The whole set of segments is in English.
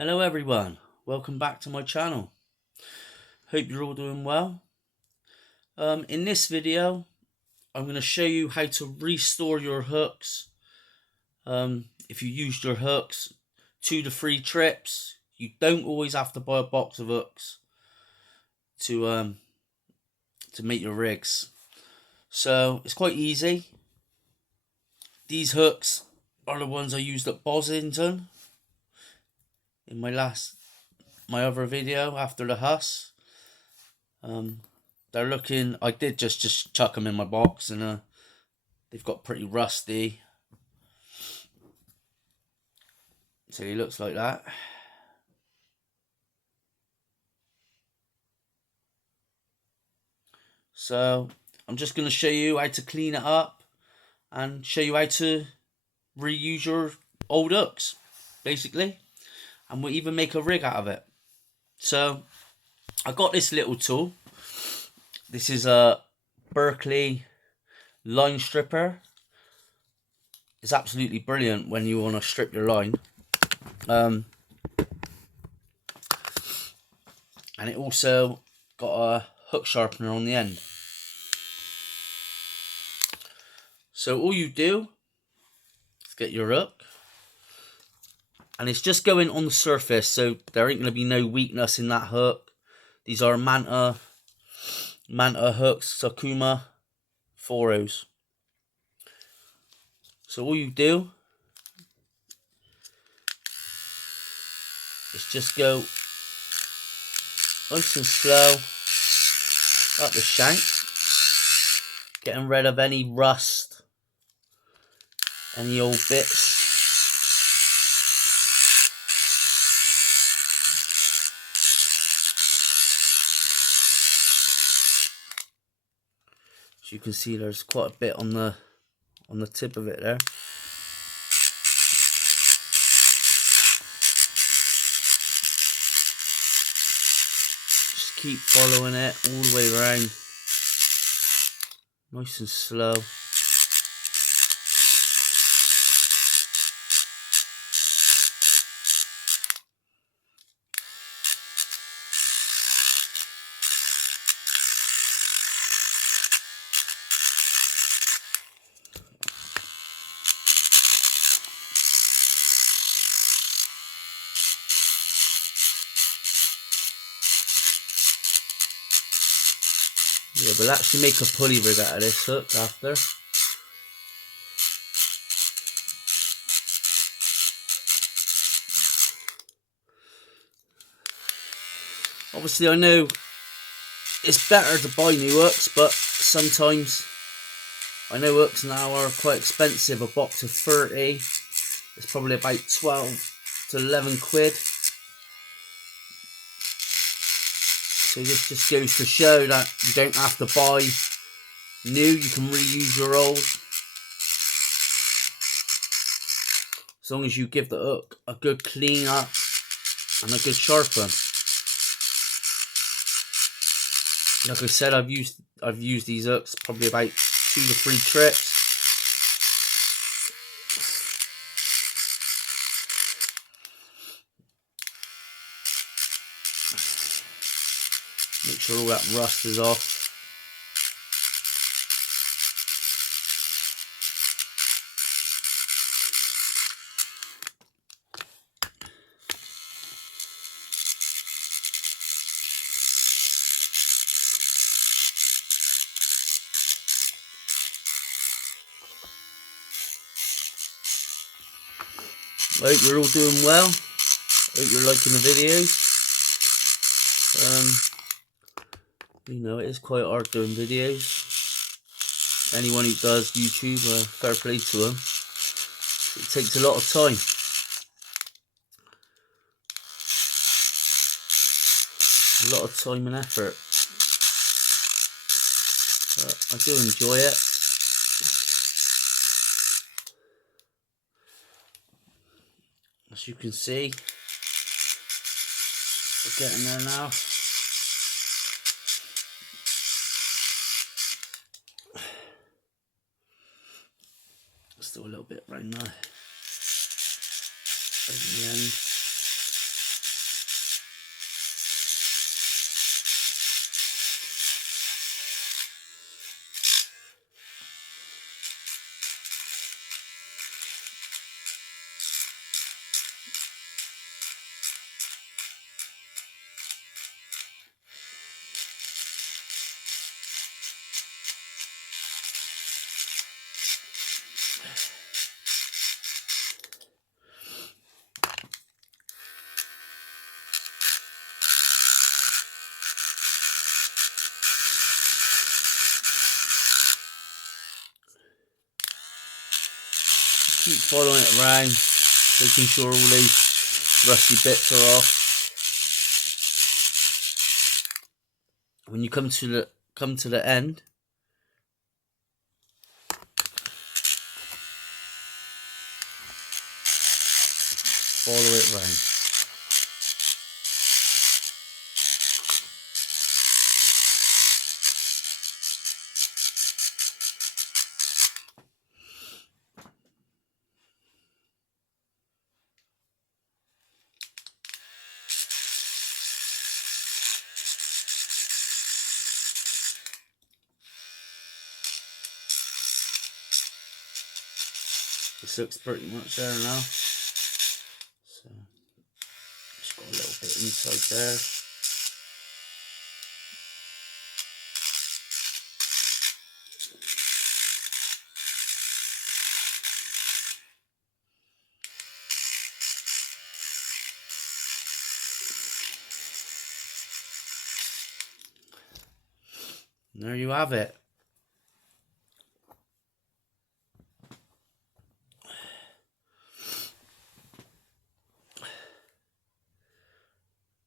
Hello everyone, welcome back to my channel. Hope you're all doing well. In this video, I'm going to show you how to restore your hooks. If you used your hooks 2 to 3 trips, you don't always have to buy a box of hooks to make your rigs. So it's quite easy. These hooks are the ones I used at Bosington in my other video after the Huss. They're looking, I did just chuck them in my box, and they've got pretty rusty, so it looks like that. So I'm just going to show you how to clean it up and show you how to reuse your old hooks, basically, and we'll even make a rig out of it. So I got this little tool. This is a Berkeley line stripper. It's absolutely brilliant when you want to strip your line. And it also got a hook sharpener on the end. So all you do is get your hook, and it's just going on the surface, so there ain't going to be no weakness in that hook. These are manta hooks, sakuma 4s. So all you do is just go nice and slow up the shank, getting rid of any rust, any old bits. As you can see, there's quite a bit on the tip of it there. Just keep following it all the way around, nice and slow. Yeah, we'll actually make a pulley rig out of this hook after. Obviously, I know it's better to buy new hooks, but sometimes I know hooks now are quite expensive. A box of 30 is probably about 12 to 11 quid. So this just goes to show that you don't have to buy new, you can reuse your old. As long as you give the hook a good clean up and a good sharpen. Like I said, I've used these hooks probably about 2 to 3 trips. Make sure all that rust is off. I hope you're all doing well. Hope you're liking the videos. You know, it is quite hard doing videos. Anyone who does YouTube, fair play to them. It takes a lot of time. A lot of time and effort. But I do enjoy it. As you can see, we're getting there now. Still a little bit right now. In the end. keep following it around, making sure all these rusty bits are off. When you come to the end, follow it round. This looks pretty much there now. So just got a little bit inside there. And there you have it.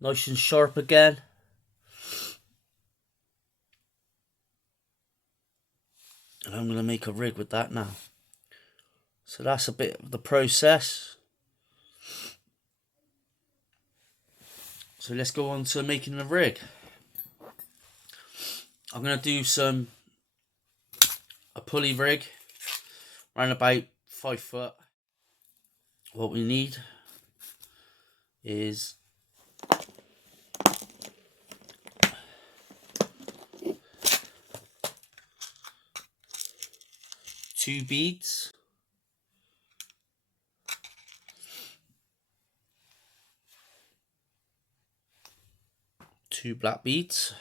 Nice and sharp again. And I'm going to make a rig with that now. So that's a bit of the process. So let's go on to making the rig. I'm going to do a pulley rig, around about 5 foot. What we need is two beads, two black beads,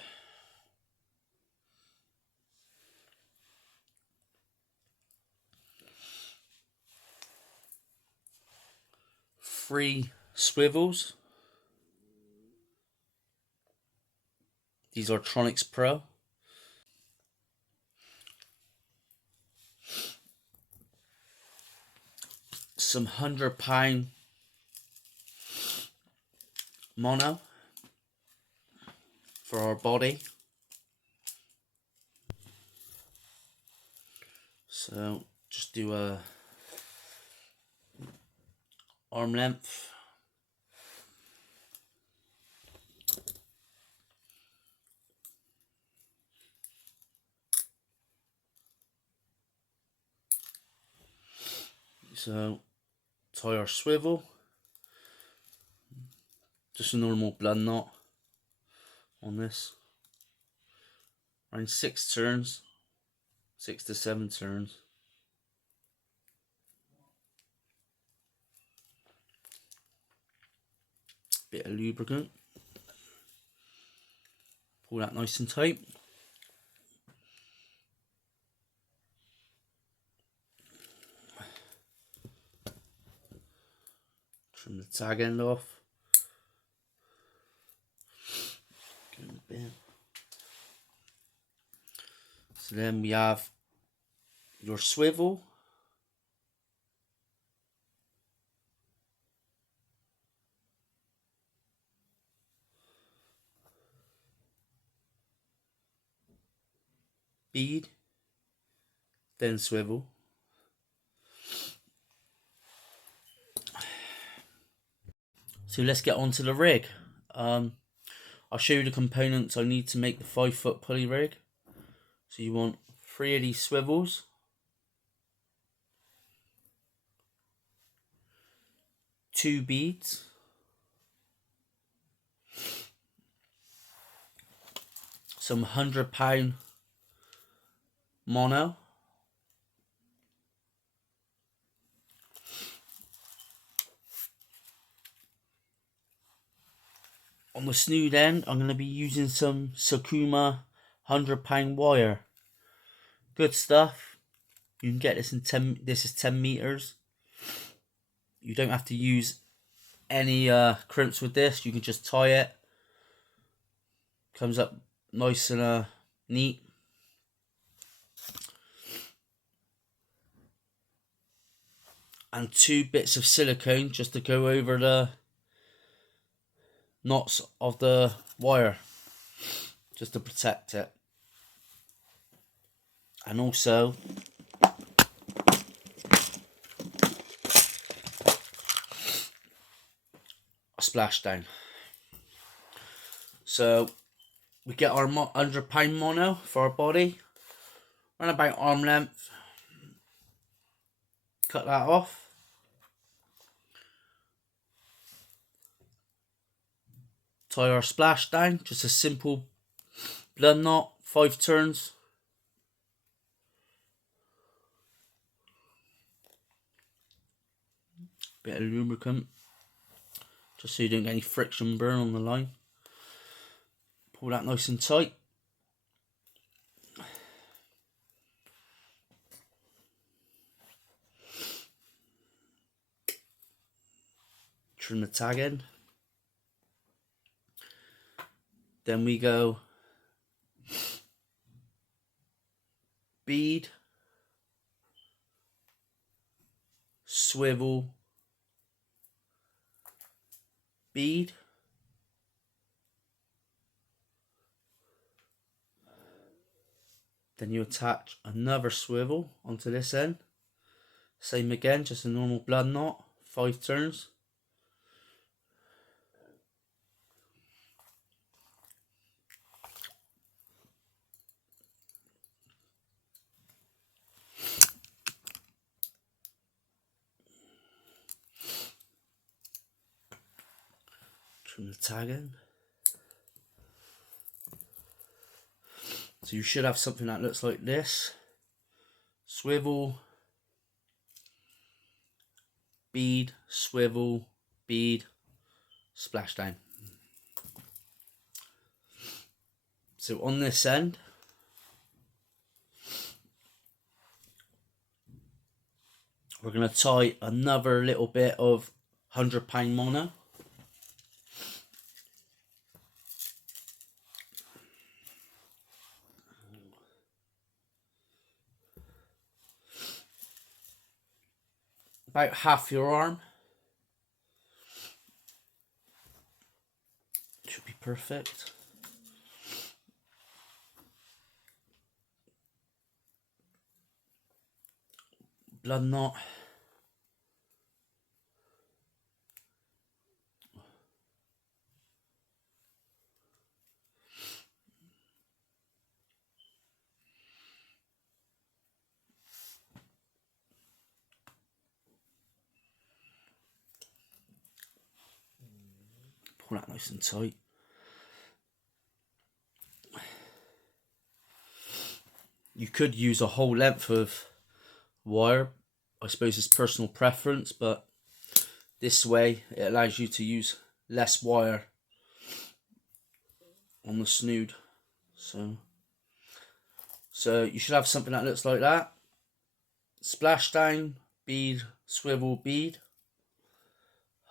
three swivels. These are Tronics Pro. Some 100-pound mono for our body. So just do a arm length. So tie our swivel, just a normal blood knot on this, around 6 turns, 6 to 7 turns. Bit of lubricant, pull that nice and tight. Trim the tag end off. So then we have your swivel, bead, then swivel. So let's get on to the rig. I'll show you the components I need to make the 5 foot pulley rig. So you want 3 of these swivels, two beads, some 100-pound mono, on the snood end I'm going to be using some sakuma 100-pound wire. Good stuff. You can get this in 10 meters. You don't have to use any crimps with this. You can just tie it. Comes up nice and neat. and 2 bits of silicone just to go over the knots of the wire, just to protect it. And also a splashdown. So we get our 100-pound mono for our body, around about arm length. Cut that off. Tie our splashdown, just a simple blood knot, 5 turns. Bit of lubricant, just so you don't get any friction burn on the line. Pull that nice and tight. Trim the tag in. Then we go bead, swivel, bead. Then you attach another swivel onto this end. Same again, just a normal blood knot, 5 turns. Trim the tag in. So you should have something that looks like this. Swivel, bead, swivel, bead, splashdown. So on this end, we're going to tie another little bit of 100-pound mono. About half your arm. Should be perfect. Blood knot. Pull that nice and tight. You could use a whole length of wire. I suppose it's personal preference, but this way it allows you to use less wire on the snood. So you should have something that looks like that. Splashdown, bead, swivel, bead.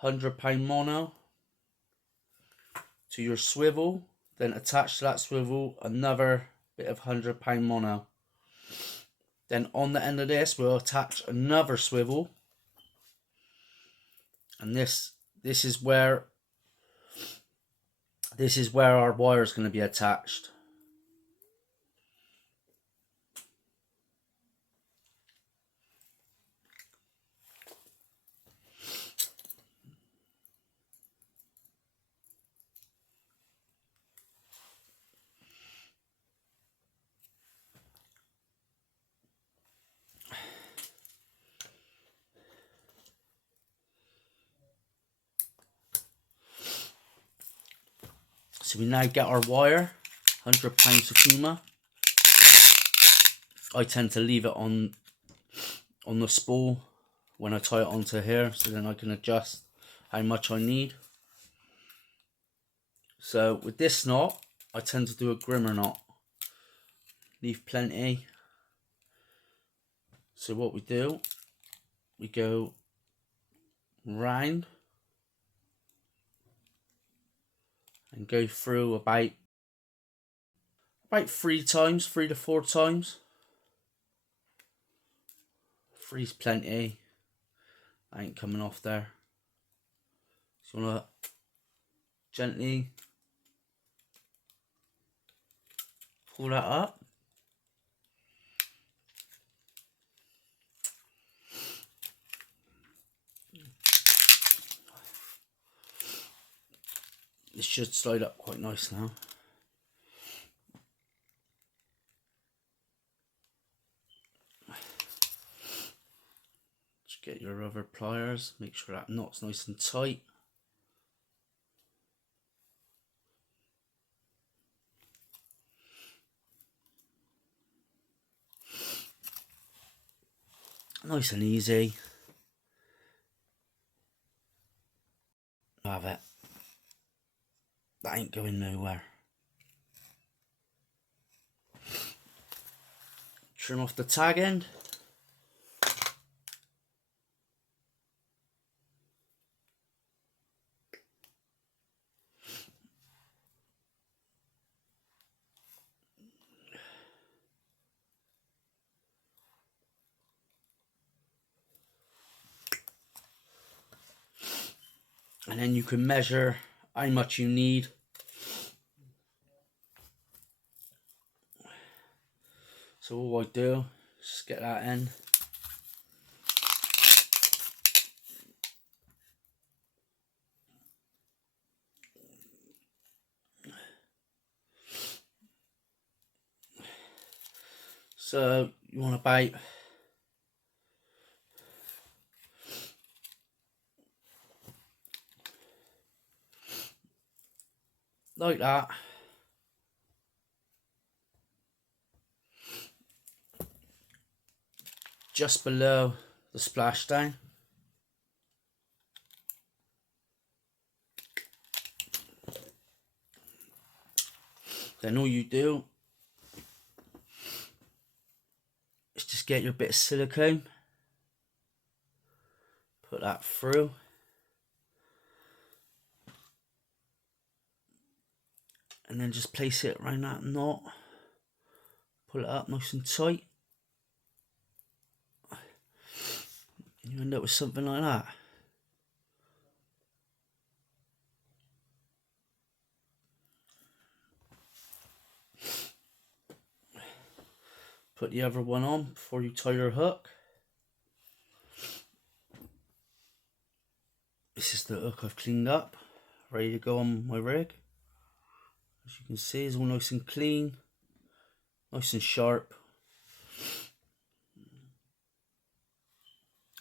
100-pound mono to your swivel. Then attach to that swivel another bit of 100-pound mono. Then on the end of this we'll attach another swivel, and this is where our wire is going to be attached. So we now get our wire, 100-pound sakuma. I tend to leave it on the spool when I tie it onto here, so then I can adjust how much I need. So with this knot, I tend to do a grimmer knot. Leave plenty. So what we do, we go round and go through about 3 times, 3 to 4 times. 3's plenty. That ain't coming off there. So you want to gently pull that up. This should slide up quite nice now. Just get your rubber pliers, make sure that knot's nice and tight. Nice and easy. Have it. That ain't going nowhere. Trim off the tag end. And then you can measure how much you need. So all I do is just get that in. So you want about like that. Just below the splashdown. Then all you do is just get your bit of silicone, put that through, and then just place it around that knot, pull it up nice and tight, and you end up with something like that. Put the other one on before you tie your hook. This is the hook I've cleaned up, ready to go on my rig. As you can see, it's all nice and clean, nice and sharp.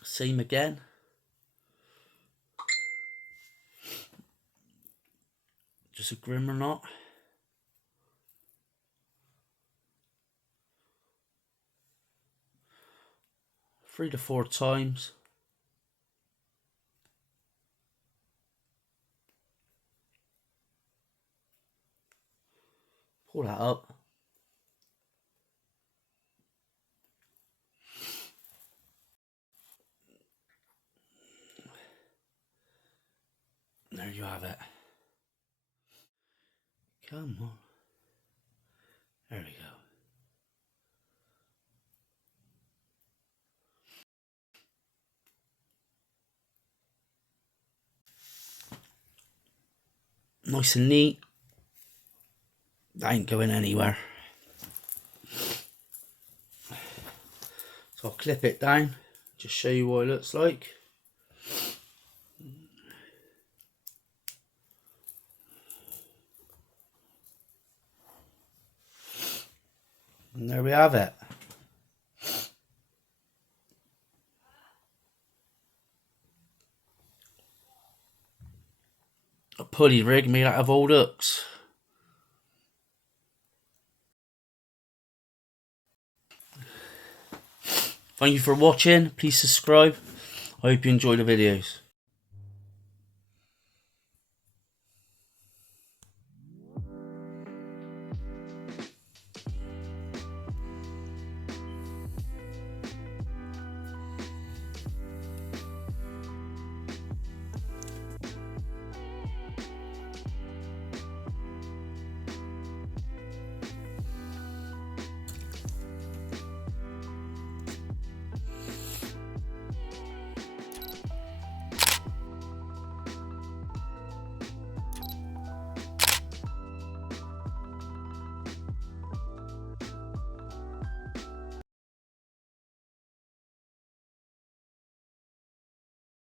Same again. Just a grimmer knot. Three to four times. Pull that up. There you have it. Come on. There we go. Nice and neat. That ain't going anywhere. So I'll clip it down, just show you what it looks like. And there we have it. A pulley rig made out of old hooks. Thank you for watching. Please subscribe. I hope you enjoy the videos.